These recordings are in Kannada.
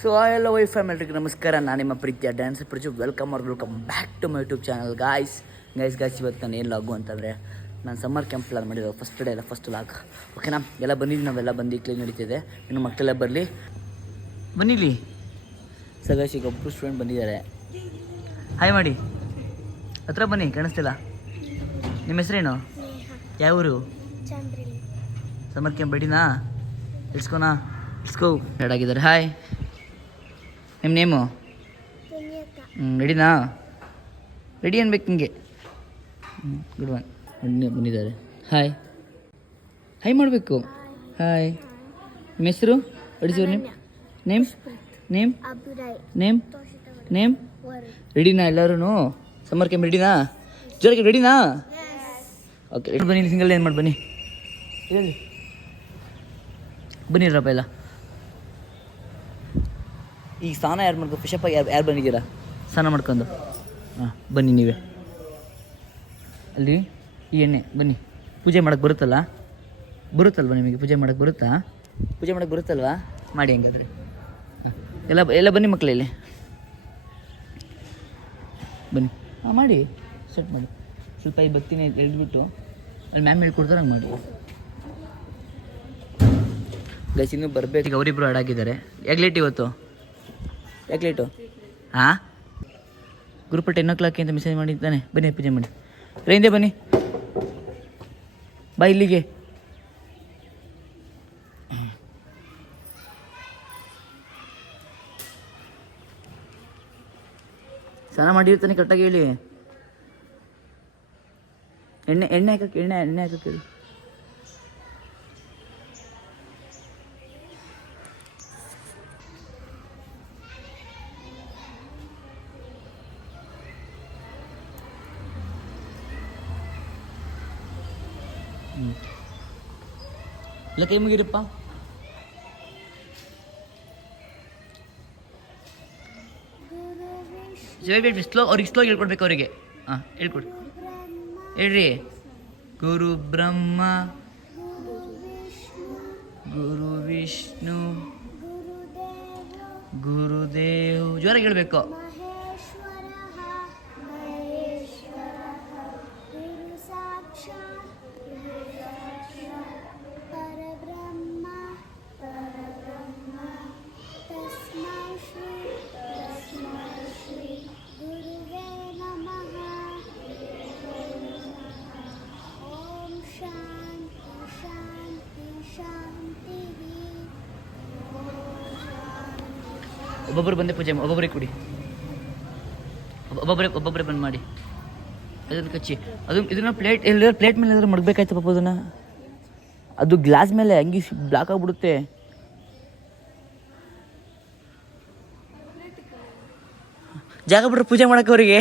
ಸೊ ಎಲ್ಲ ವೈ ಫ್ಯಾಮಿಲಿಗೆ ನಮಸ್ಕಾರ. ನಾನು ನಿಮ್ಮ ಪ್ರೀತಿಯ dance Praju. Welcome back to my YouTube channel guys. ಇವತ್ತು ನಾನು ಏನು ಲಾಗು ಅಂತಂದರೆ, ನಾನು ಸಮ್ಮರ್ ಕ್ಯಾಂಪ್ ಪ್ಲಾನ್ ಮಾಡಿರೋ ಫಸ್ಟ್ ಡೇ ಫಸ್ಟ್ ಲಾಗ್. ಓಕೆನಾ, ಎಲ್ಲ ಬಂದಿದ್ದು, ನಾವೆಲ್ಲ ಬಂದು ಕ್ಲೀನ್ ನಡೀತಿದೆ. ಇನ್ನು ಮಕ್ಕಳೆಲ್ಲ ಬರಲಿ, ಬನ್ನಿಲಿ. ಸಗಾಶಿಗೆ ಒಬ್ಬರು ಸ್ಟೂಡೆಂಟ್ ಬಂದಿದ್ದಾರೆ. ಹಾಯ್ ಮಾಡಿ, ಹತ್ರ ಬನ್ನಿ, ಕಾಣಿಸ್ತಿಲ್ಲ. ನಿಮ್ಮ ಹೆಸರೇನು? ಯಾವ ಊರು? ಸಮ್ಮರ್ ಕ್ಯಾಂಪ್ ರೆಡಿನಾ? ಇಟ್ಸ್ಕೋ ರೆಡ್ ಆಗಿದ್ದಾರೆ. ಹಾಯ್, ನಿಮ್ಮ ನೇಮು? ರೆಡಿನಾ? ರೆಡಿ ಅನ್ಬೇಕು ನಿಮಗೆ. Good one. ಬಂದಿದ್ದಾರೆ. ಹಾಯ್ ಮಾಡಬೇಕು. ಹಾಯ್. ನಿಮ್ಮ ಹೆಸರು? ಅಡಿಸೋರು ನೇಮ್ ರೆಡಿನಾ? ಎಲ್ಲರೂ ಸಮ್ಮರ್ ಕ್ಯಾಂಪ್ ರೆಡಿನಾ? ಜೋರಾಗಿ ರೆಡಿನಾ? ಓಕೆ, ಬನ್ನಿ. ಸಿಂಗಲ್ ಏನು ಮಾಡಿ ಬನ್ನಿ, ಹೇಳಿ ಬನ್ನಿರಪ್ಪ ಎಲ್ಲ. ಈಗ ಸ್ನಾನ ಯಾರು ಮಾಡ್ಕೊ? ಫಿಶಪ್ಪ ಯಾರು ಬಂದಿದ್ದೀರಾ ಸ್ನಾನ ಮಾಡ್ಕೊಂಡು? ಹಾಂ, ಬನ್ನಿ ನೀವೇ. ಅಲ್ಲಿ ಈ ಎಣ್ಣೆ ಬನ್ನಿ. ಪೂಜೆ ಮಾಡೋಕ್ಕೆ ಬರುತ್ತಲ್ವ ನಿಮಗೆ? ಪೂಜೆ ಮಾಡೋಕ್ಕೆ ಬರುತ್ತಲ್ವಾ? ಮಾಡಿ ಹಂಗಾದ್ರೆ. ಹಾಂ, ಎಲ್ಲ ಬನ್ನಿ ಮಕ್ಕಳು, ಇಲ್ಲಿ ಬನ್ನಿ. ಹಾಂ, ಮಾಡಿ ಸ್ಟಾರ್ಟ್ ಮಾಡಿ. ಸ್ವಲ್ಪ ಈ ಬತ್ತಿನ ಎಳೆದ್ಬಿಟ್ಟು ಅಲ್ಲಿ ಮ್ಯಾಮ್ ಹೇಳ್ಕೊಡ್ತಾರೆ, ಹಂಗೆ ಮಾಡಿ. ಗೈಸ್, ಇನ್ನೂ ಬರಬೇಕು. ಈಗ ಅವರಿಬ್ಬರು ಹಾಡಾಗಿದ್ದಾರೆ. ಯಾಕೆ ಲೇಟ್ ಇವತ್ತು? ಯಾಕೆ ಲೇಟು? ಹಾಂ, ಗ್ರೂಪಲ್ಲಿ 10 o'clock ಅಂತ ಮೆಸೇಜ್ ಮಾಡಿದ್ದಾನೆ. ಬನ್ನಿ ಪೂಜೆ ಮಾಡಿ. ರೈಂದೆ ಬನ್ನಿ, ಬಾ ಇಲ್ಲಿಗೆ. ಸ್ನಾನ ಮಾಡಿರ್ತಾನೆ ಕರೆಕ್ಟಾಗಿ ಹೇಳಿ. ಎಣ್ಣೆ ಹಾಕಕ್ಕೆ ಹೇಳಿ. ಇಲ್ಲ, ಕೈ ಮುಗಿರಪ್ಪ. ಸ್ಲೋ, ಅವ್ರಿಗೆ ಸ್ಲೋ ಹೇಳ್ಕೊಡ್ಬೇಕು ಅವರಿಗೆ. ಹಾಂ, ಹೇಳ್ಕೊಡಿ, ಹೇಳ್ರಿ. ಗುರು ಬ್ರಹ್ಮ ಗುರು ವಿಷ್ಣು ಗುರುದೇವ್. ಜೋರಾಗಿ ಹೇಳ್ಬೇಕು. ಒಬ್ಬೊಬ್ಬರು ಬಂದೇ ಪೂಜೆ, ಒಬ್ಬೊಬ್ಬರೇ ಕೊಡಿ, ಒಬ್ಬೊಬ್ಬರೇ ಬಂದು ಮಾಡಿ. ಅದನ್ನು ಕಚ್ಚಿ, ಇದನ್ನ ಪ್ಲೇಟ್ ಮೇಲೆ ಏನಾದ್ರು ಮಡಗಬೇಕಾಯ್ತು ಪಾಪ. ಅದನ್ನು ಅದು ಗ್ಲಾಸ್ ಮೇಲೆ ಹಂಗೆ ಬ್ಲಾಕ್ ಆಗಿಬಿಡುತ್ತೆ. ಜಾಗ ಬಿಡ್ರೆ ಪೂಜೆ ಮಾಡೋಕೆ ಅವರಿಗೆ.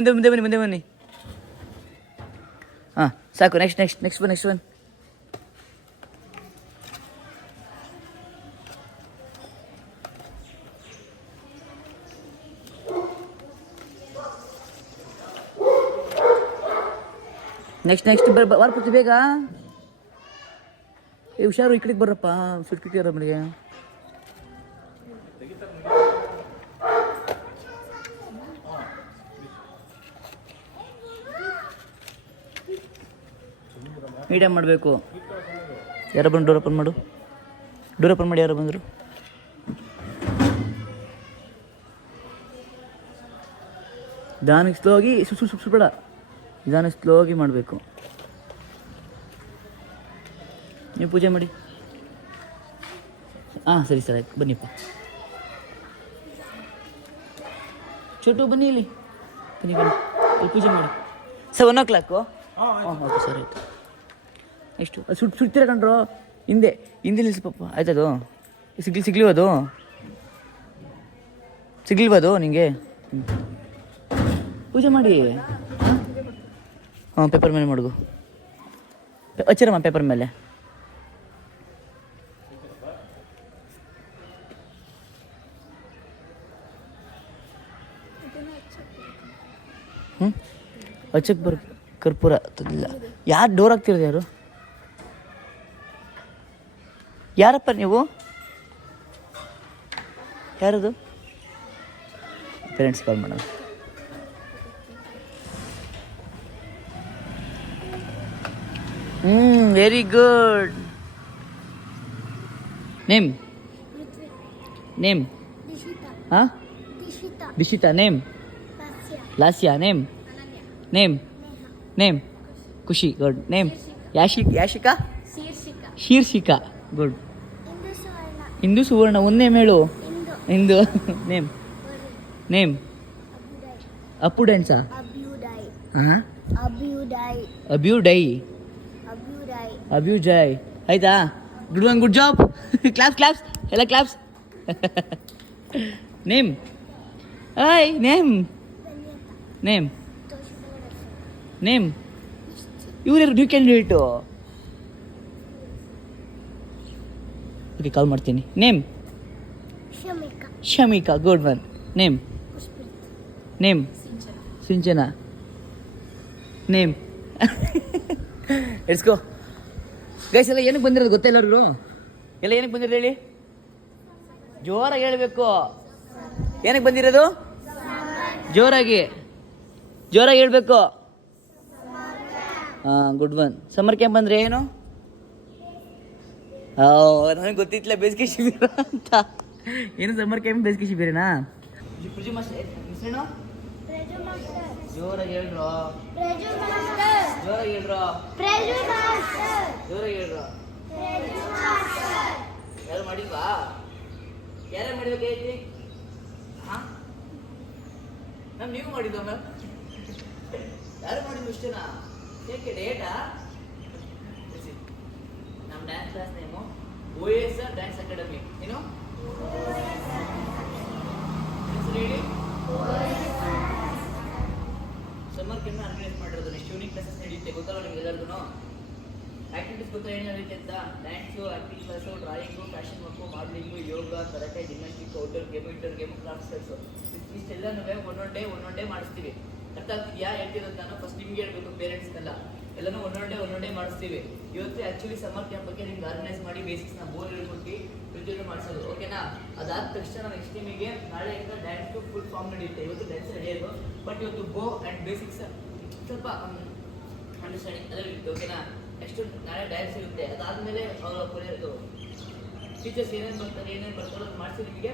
ಮುಂದೆ ಬನ್ನಿ. ಹಾಂ, ಸಾಕು. Next one. ನೆಕ್ಸ್ಟ್ ಬರ್ಪತ್ತಿ ಬೇಗ. ಹುಷಾರು, ಈ ಕಡೆಗೆ ಬರ್ರಪ್ಪ. ಸುಟ್ಕಿಟ್ಟಿರ ಮನೆಗೆ. ಮೀಡಿಯಮ್ ಮಾಡಬೇಕು. ಯಾರೋ ಬಂದು ಡೋರ್ ಓಪನ್ ಮಾಡಿ. ಯಾರೋ ಬಂದರು. ನಿಧಾನಕ್ಕೆ ಸ್ಲೋ ಆಗಿ, ಸುಬೇಡ, ನಿಧಾನಕ್ಕೆ ಸ್ಲೋ ಆಗಿ ಮಾಡಬೇಕು. ನೀವು ಪೂಜೆ ಮಾಡಿ. ಹಾಂ, ಸರಿ ಆಯ್ತು. ಬನ್ನಿಪ್ಪ. ಚೋಟು ಬನ್ನಿ, ಇಲ್ಲಿ ಬನ್ನಿ. ಇಲ್ಲಿ ಪೂಜೆ ಮಾಡಿ. 1 o'clock. ಹಾಂ, ಓಕೆ, ಸರಿ ಆಯಿತು. ಎಷ್ಟು ಸುಡ್ತೀರ ಕಂಡ್ರು? ಹಿಂದೆ ನಿಲ್ಲಿಸಿ ಪಾಪ. ಆಯ್ತದು ಸಿಗ್ಲಿಲ್ವದು ನಿಂಗೆ? ಪೂಜೆ ಮಾಡಿ. ಹಾಂ, ಪೇಪರ್ ಮೇಲೆ ಮಡಗು. ಹಚ್ಚಿರಮ್ಮ ಪೇಪರ್ ಮೇಲೆ. ಹಚ್ಚಕ್ಕೆ ಕರ್ಪೂರ ತಂದಿಲ್ಲ. ಯಾರು ಡೋರ್ ಹಾಕ್ತಿರೋದು? ಯಾರಪ್ಪ ನೀವು? ಯಾರದು? ಪೇರೆಂಟ್ಸ್ ಕಾಲ್ ಮಾಡೋಣ. Very good. ನೇಮ್ ಹಾಂ Dishita. Name Lasya. Name Khushi. Good. Name Yashika. Shirshika. Good. Indu Suvarna. ಒಂದು ನೇಮ್ ಹೇಳು. ಇಂದು. ನೇಮ್ ಅಪ್ಪು ಡ್ಯಾನ್ಸಾ? ಹಾಂ ಅಭ್ಯುದಯ್. ಆಯ್ತಾ? Good job. ಕ್ಲಾಪ್ಸ್ ಎಲ್ಲ ಕ್ಲಾಪ್ಸ್. ನೇಮ್ ಇವ್ರು ಡ್ಯೂ ಕ್ಯಾಂಡಿಡೇಟು. ಓಕೆ, ಕಾಲ್ ಮಾಡ್ತೀನಿ. Name Shamika. Good one. Name Sinchana. Name ಎಡ್ಸ್ಕೋ. ಗೈಸ್ ಎಲ್ಲ ಏನಕ್ಕೆ ಬಂದಿರೋದು ಗೊತ್ತಾ? ಎಲ್ಲರಿಗೂ ಎಲ್ಲ ಏನಕ್ಕೆ ಬಂದಿರೋದು ಹೇಳಿ? ಜೋರಾಗಿ ಹೇಳಬೇಕು. ಏನಕ್ಕೆ ಬಂದಿರೋದು? ಜೋರಾಗಿ ಹೇಳಬೇಕು. ಹಾಂ, ಗುಡ್ ಒನ್. ಸಮ್ಮರ್ ಕ್ಯಾಂಪ್ ಅಂದರೆ ಏನು? ನನಗೆ ಗೊತ್ತಿತ್ತಲ್ಲ, ಬೇಸಿಗೆ ಶಿಬಿರ ಅಂತ. ಏನು ಸಮ್ಮರ್ ಕ್ಯಾಂಪ್ ಬೇಸಿಗೆ ಶಿಬಿರನಾ? ಜೋರಾಗಿ ಹೇಳ್ರು. ಯಾರು ಮಾಡಿಲ್ವಾ? ಯಾರೇ ಮಾಡಿದ್ವಿ? ಹಾಂ, ನೀವು ಮಾಡಿದ್ವ ಮ್ಯಾಮ್? ಯಾರು ಮಾಡಿದ್ವಿ ಇಷ್ಟೇನಾ? ಏಕೆ ಡೇಟಾ? ನಮ್ಮ dance class name OAS dance academy. ಏನು ಹೇಳಿ? ಸಮ್ಮರ್ ಕ್ಯಾಂಪ್ ಆರ್ಗನೈಸ್ ಮಾಡಿರೋದು. ನೆಕ್ಸ್ಟ್ ಯೂನಿಕ್ ಕ್ಲಾಸಸ್ ನಡೆಯುತ್ತೆ, ಗೊತ್ತಲ್ಲ ನಿಮ್ಗೆ ಎಲ್ಲರಿಗೂ. ಆಕ್ಟಿವಿಟೀಸ್ ಗೊತ್ತಾ ಏನು ನಡೆಯುತ್ತೆ ಅಂತ? Dance, acting class, drawing, fashion work, modelling, ಯೋಗ, karate, gymnastic, outdoor game, indoor game, crafts ಕೆಲಸ. ಇಷ್ಟೆಲ್ಲನೂ ಒಂದೊಂದು ಡೇ ಮಾಡಿಸ್ತೀವಿ. ಅರ್ಥ ಆಗ್ತಿದೆಯಾ? ಹೇಳ್ತಿರೋದು ನಾನು ಫಸ್ಟ್ ನಿಮ್ಗೆ ಹೇಳ್ಬೇಕು, ಪೇರೆಂಟ್ಸ್ನೆಲ್ಲ. ಎಲ್ಲನೂ ಒಂದೊಂದು ಡೇ ಮಾಡಿಸ್ತೀವಿ. ಇವತ್ತು ಆ್ಯಕ್ಚುಲಿ ಸಮ್ಮರ್ ಕ್ಯಾಂಪ್ ಬಗ್ಗೆ ನಿಮ್ಗೆ ಆರ್ಗನೈಸ್ ಮಾಡಿ ಬೇಸಿಕ್ಸ್ನ ಬೋರ್ ಹೇಳ್ಕೊಟ್ಟು ಪ್ರತಿಯೊಂದು ಮಾಡಿಸೋದು. ಓಕೆನಾ? ಅದಾದ ತಕ್ಷಣ ನೆಕ್ಸ್ಟ್ ನಿಮಗೆ ನಾಳೆಯಿಂದ ಡ್ಯಾನ್ಸ್ದು ಫುಲ್ ಫಾರ್ಮ್ ನಡೆಯುತ್ತೆ. ಇವತ್ತು ಡ್ಯಾನ್ಸ್ ನಡೆಯೋದು, ಬಟ್ ಇವತ್ತು ಗೋ ಆ್ಯಂಡ್ ಬೇಸಿಕ್ಸ್ ಸ್ವಲ್ಪ ಅಂಡರ್ಸ್ಟ್ಯಾಂಡಿಂಗ್ ಅದರಲ್ಲಿ ಇರುತ್ತೆ. ಓಕೆನಾ? ನೆಕ್ಸ್ಟ್ ನಾಳೆ ಡ್ಯಾನ್ಸ್ ಇರುತ್ತೆ. ಅದಾದಮೇಲೆ ಅವರ ಕೊನೆಯದು ಟೀಚರ್ಸ್ ಏನೇನು ಬರ್ತಾರೆ ಅದು ಮಾಡಿಸಿ ನಿಮಗೆ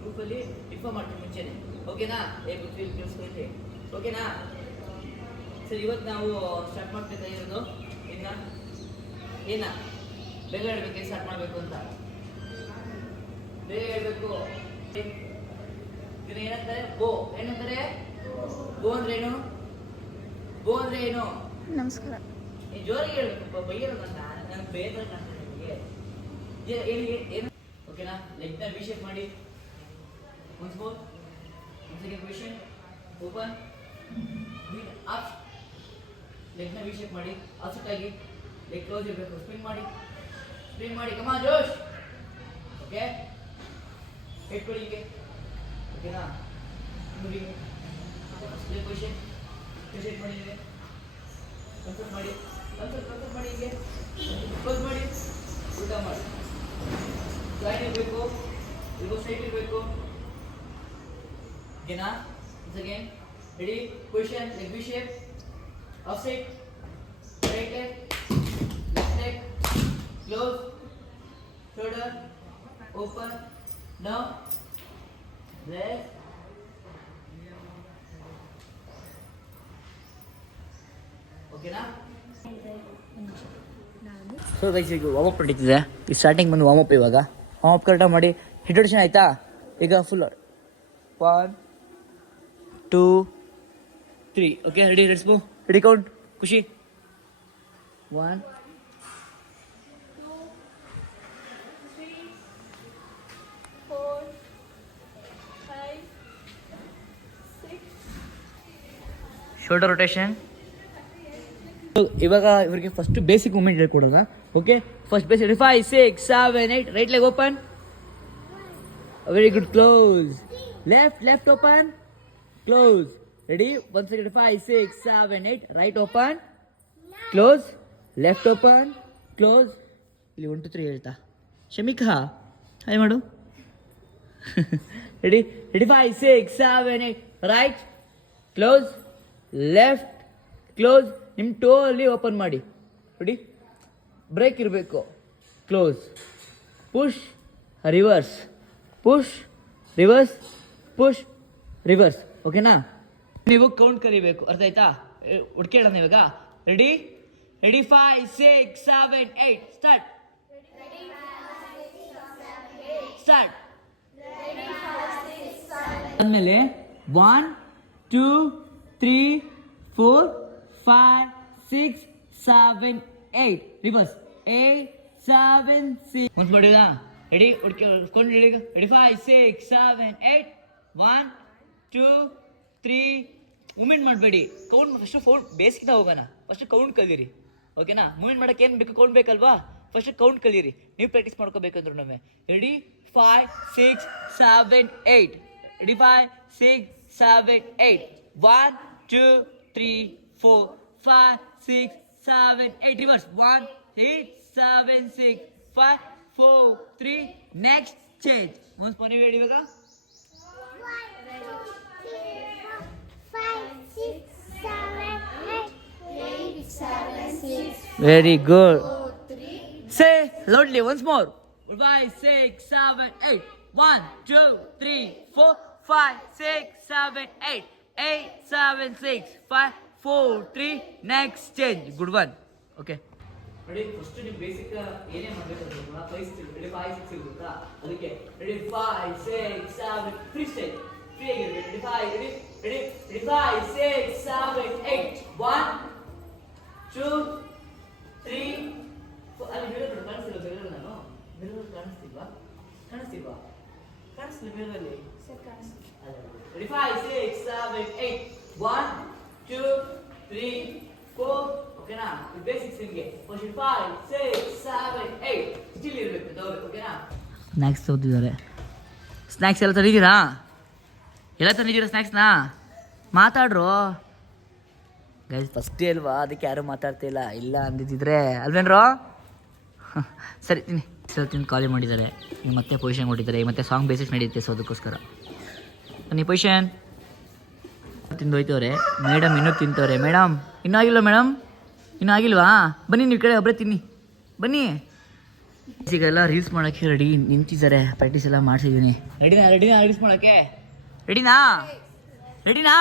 ಗ್ರೂಪಲ್ಲಿ ಇನ್ಫಾರ್ಮ್ ಮಾಡ್ತೀನಿ ಮುಂಚೆನೆ. ಓಕೆನಾ? ತಿಳಿಸ್ಕೊಳ್ತೀವಿ. ಓಕೆನಾ? ಸರಿ, ಇವತ್ತು ನಾವು ಸ್ಟಾರ್ಟ್ ಮಾಡ್ತಾ ಇರೋದು ಬೇಗ ಹೇಳ್ಬೇಕು. ಸ್ಟಾರ್ಟ್ ಮಾಡಬೇಕು ಅಂತ ಬೇಗ ಹೇಳ್ಬೇಕು. ಇದನ್ನ ಏನಂತಾರೆ? ಗೋ. ಏನಂತಾರೆ? ಗೋ ಅಂದ್ರೆ ಏನು? ನಮಸ್ಕಾರ. ನೀವು ಜೋರಾಗಿ ಹೇಳ್ಬೇಕು, ಬೈಯೋದು ನನಗೆ ಬೇಗ ನಿಮಗೆ ಏನು. ಓಕೆನಾ? ಲೆಗ್ನ ವಿ ಶೇಪ್ ಮಾಡಿ. Once more. Once again position. Open. Up. ಲೆಗ್ನ ವಿ ಶೇಪ್ ಮಾಡಿ. ಆಪ್ಸೆಟ್ ಆಗಿ ಲೆಗ್ ಕ್ಲೋಸ್ ಇರಬೇಕು. ಸ್ಪಿನ್ ಮಾಡಿ. ಕಮ್ ಆನ್ ಜೋಶ್. ಓಕೆ, ಇಟ್ಕೊಳ್ಳಿ ಹೀಗೆ. ಓಕೆನಾ? ಲೆಗ್ ಪೊಸಿಷನ್ ಸೆಟ್ ಮಾಡಿ. ಕನ್ಸಲ್ಟ್ ಮಾಡಿ ಹೀಗೆ. ಕ್ಲೋಸ್ ಮಾಡಿ. ಉಲ್ಟಾ ಮಾಡಿ. ಜಾಯಿನ್ ಇರಬೇಕು. ಇದು ಸೈಡ್ ಇರಬೇಕು. ಓಕೆನಾ? Again ready. Position leg V shape. Offset, right leg, left leg, close, shoulder, open, down, rest. Okay na? So guys, ಈಗ ವಾರ್ಮ್ ಅಪ್ ನಡೀತಿದೆ. ಈ ಸ್ಟಾರ್ಟಿಂಗ್ ಬಂದು ವಾರ್ಮ್ ಅಪ್. ಇವಾಗ ವಾರ್ಮ್ ಅಪ್ ಕರೆಕ್ಟಾಗಿ ಮಾಡಿ. ಇಂಟ್ರೊಡಕ್ಷನ್ ಆಯಿತಾ? ಈಗ full 1 2 3. Okay, ready? Let's go. Ready? Count. Khushi. 1 2 3 4 5 6. Shoulder rotation. ಇವಾಗ ಇವರಿಗೆ ಫಸ್ಟ್ ಬೇಸಿಕ್ ಮೂಮೆಂಟ್ ಹೇಳ್ಕೊಡೋದ. Okay, first basic 5 6 7 8. Right leg open. Very good. Close. Left open. Close. Ready? 1 second. 5 6 7 8. Right open. Close. Left open. Close. ಇಲ್ಲಿ 1 2 3 ಹೇಳ್ತಾ. ಶಮಿಕಾ ಹಾಯ್ ಮಾಡು. Ready ready 5 6 7 8 right close left close. ನಿಮ್ಮ ಟೋ ಅಲ್ಲಿ ಓಪನ್ ಮಾಡಿ. ರೆಡಿ ಬ್ರೇಕ್ ಇರಬೇಕು. Close push reverse push reverse push reverse. ಓಕೆನಾ? ನೀವು ಕೌಂಟ್ ಕರಿಬೇಕು. ಅರ್ಥ ಆಯ್ತಾ? ಹುಡ್ಕೇಳೋಣ ಇವಾಗ. Ready ready 5 6 7 8 start start. ಆದ್ಮೇಲೆ 1 2 3 4 5 6 7 8 ರಿವರ್ಸ್ 8 7 6 ಮುಂದೆ ಮಾಡಿದ. ರೆಡಿ ಹುಡ್ಕೊಂಡು ರೆಡಿ ರೆಡಿ 5 6 7 8 1 2 3 ಮೂಮೆಂಟ್ ಮಾಡಬೇಡಿ. ಕೌಂಟ್ ಫಸ್ಟ್ ಫೋನ್ ಬೇಸಿಕ್ಕಿಂದ ಹೋಗೋಣ. ಫಸ್ಟ್ ಕೌಂಟ್ ಕಲೀರಿ. ಓಕೆನಾ? ಮೂಮೆಂಟ್ ಮಾಡೋಕೆ ಏನು ಬೇಕು? ಕೌಂಟ್ ಬೇಕಲ್ವಾ? ಫಸ್ಟ್ ಕೌಂಟ್ ಕಲೀರಿ. ನೀವು ಪ್ರಾಕ್ಟೀಸ್ ಮಾಡ್ಕೋಬೇಕಂದ್ರು ನಮ್ಮೆ. Ready 5 6 7 8 ready 5 6 7 8 1 2 3 4 5 6 7 8 reverse 1 8 7 6 5 4 3 next change. ಒಂದು ನೀವು ಹೇಳಿ ಇವಾಗ. 5 6 7 8 7 6 Very good. Say loudly once more. 5 6 7 8 1 2 3 4 5 6 7 8 8 7 6 5 4 3 next change. Good one. Okay. Ready first ನೀವು ಬೇಸಿಕ್ ಏನೇ ಮಾಡಬೇಕು 5 ರೆಡಿ 5 6 ಇರುತ್ತಾ ಅದಕ್ಕೆ ರೆಡಿ 5 6 7 ಫ್ರೀ ಸ್ಟೈಲ್ ಫ್ರೀ ಆಗಿರಬೇಕು. ರೆಡಿ 5 ರೆಡಿ ರೆಡಿ ರೆಡಿ 5 6 7 8 1 2 3 ಅಲ್ಲಿ ಮಿರರ್ ಕಾಣಿಸ್ತಿಲ್ಲ. ಮಿರರ್ ನಾನು ಮಿರರ್ ಕಾಣಿಸ್ತಿಲ್ವಾ? ಕಾಣಿಸ್ತಿಲ್ವಾ? ಕಾಣಿಸ್ತಿಲ್ಲ ಮಿರರಲ್ಲಿ. ರೆಡಿ 5 6 7 8 1 2 3 4 ಓಕೆನಾ? ಬೇಸಿಕ್ಸ್ ನಿಮಗೆ 5 6 7 8 ಸ್ಟಿಲ್ ಇರಬೇಕು ದೌರ್. ಓಕೆನಾ? ಸ್ನ್ಯಾಕ್ಸ್ ತೋದಿದ್ದಾರೆ. ಸ್ನ್ಯಾಕ್ಸ್ ಎಲ್ಲ ತಂದಿದ್ದೀರಾ? ಎಲ್ಲ ತಂದಿದ್ದೀರಾ ಸ್ನ್ಯಾಕ್ಸ್ನ? ಮಾತಾಡ್ರು ಗೈಸ್. ಫಸ್ಟ್ ಡೇ ಅಲ್ವಾ, ಅದಕ್ಕೆ ಯಾರು ಮಾತಾಡ್ತಿಲ್ಲ. ಇಲ್ಲ ಅಂದಿದ್ದಿದ್ರೆ ಅಲ್ವೇನ್ರೋ? ಸರಿ ತಿನ್ನಿ. ಸರ್ ತಿಂದು ಖಾಲಿ ಮಾಡಿದ್ದಾರೆ. ಮತ್ತೆ ಪೊಸಿಷನ್ ಕೊಟ್ಟಿದ್ದಾರೆ. ಮತ್ತೆ ಸಾಂಗ್ ಬೇಸಿಸ್ ನಡೆಯುತ್ತೆ. ಸೊ ಅದಕ್ಕೋಸ್ಕರ ಬನ್ನಿ ಪೊಸಿಷನ್. ತಿಂದು ಹೋಯ್ತವ್ರೆ. ಮೇಡಮ್ ಇನ್ನೂ ತಿಂತವ್ರೆ. ಮೇಡಮ್ ಇನ್ನೂ ಆಗಿಲ್ವಾ? ಮೇಡಮ್ ಇನ್ನೂ ಆಗಿಲ್ವಾ? ಬನ್ನಿ ನೀವು ಕಡೆ ಒಬ್ಬರೇ ತಿನ್ನಿ ಬನ್ನಿ. ಈಗೆಲ್ಲ ರೀಲ್ಸ್ ಮಾಡೋಕ್ಕೆ ರೆಡಿ ನಿಂತಿದ್ದಾರೆ. ಪ್ರಾಕ್ಟೀಸ್ ಎಲ್ಲ ಮಾಡಿಸಿದ್ದೀನಿ. ರೆಡಿನಾ ರೆಡಿನಾ ರೀಲ್ಸ್ ಮಾಡೋಕ್ಕೆ? ರೆಡಿನಾ ರೆಡಿನಾ?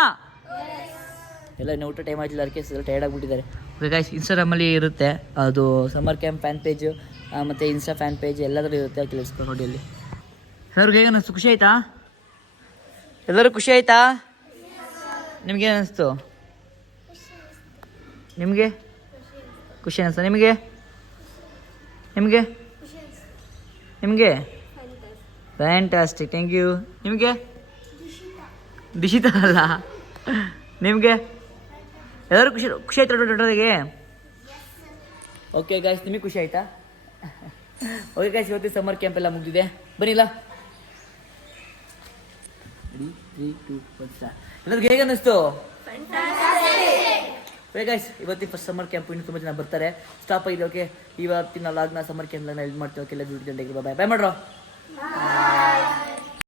ಎಲ್ಲ ಇನ್ನು ಊಟ ಟೈಮ್ ಆಗಿಲ್ಲ. ಅದಕ್ಕೆ ಸ್ವಲ್ಪ ಟೈರ್ಡ್ ಆಗಿಬಿಟ್ಟಿದ್ದಾರೆ. ಓಕೆ ಗೈಸ್, ಇನ್ಸ್ಟಾಗ್ರಾಮಲ್ಲಿ ಇರುತ್ತೆ ಅದು ಸಮ್ಮರ್ ಕ್ಯಾಂಪ್ ಫ್ಯಾನ್ ಪೇಜು ಮತ್ತು ಇನ್ಸ್ಟಾ ಫ್ಯಾನ್ ಪೇಜ್ ಎಲ್ಲದರಲ್ಲೂ ಇರುತ್ತೆ. ತಿಳಿಸ್ಕೊಂಡು ನೋಡಿ ಅಲ್ಲಿ. ಎಲ್ಲರಿಗೂ ಹೇಗೆ ಅನ್ನಿಸ್ತು? ಖುಷಿ ಆಯಿತಾ? ಎಲ್ಲರೂ ಖುಷಿ ಆಯಿತಾ? ನಿಮ್ಗೆ ಅನ್ನಿಸ್ತು? ನಿಮಗೆ ಖುಷಿ ಅನ್ನಿಸ್ತಾ? ನಿಮಗೆ ನಿಮಗೆ ನಿಮಗೆ ಫ್ಯಾಂಟಾಸ್ಟಿಕ್. Thank you. ನಿಮಗೆ ದಿಶಿತಾ ಅಲ್ಲ ನಿಮಗೆ? ಎಲ್ಲರೂ ಖುಷಿ ಖುಷಿ ಆಯ್ತು ದೊಡ್ಡದಾಗೆ? ಓಕೆ ಗಾಯ್ಸ್, ನಿಮಗೆ ಖುಷಿ ಆಯ್ತಾ? ಓಕೆ ಗಾಯ್ಸ್, ಇವತ್ತು ಸಮ್ಮರ್ ಕ್ಯಾಂಪ್ ಎಲ್ಲ ಮುಗಿದಿದೆ. ಬನ್ನಿಲ್ಲ. 3 2 1 ಸ್ಟಾರ್ಟ್. ಎಲ್ಲರಿಗೂ ಹೇಗೆ ಅನ್ನಿಸ್ತು? ಓಕೆ ಗಾಯ್ಸ್, ಇವತ್ತಿನ ಫಸ್ಟ್ ಸಮ್ಮರ್ ಕ್ಯಾಂಪ್ ಇನ್ನೂ ತುಂಬ ಜನ ಬರ್ತಾರೆ. ಸ್ಟಾಪ್ ಆಗಿದೆ. ಓಕೆ, ಇವತ್ತಿನ ಲಾಗ್ನ ಸಮ್ಮರ್ ಕ್ಯಾಂಪ್ನ ಇದು ಮಾಡ್ತೀವಿ. ಓಕೆ, ಎಲ್ಲ ದುಡ್ಡು ಗಂಟೆಗೆ ಬಾಯ್ ಬಾಯ್ ಮಾಡ್ರೋ.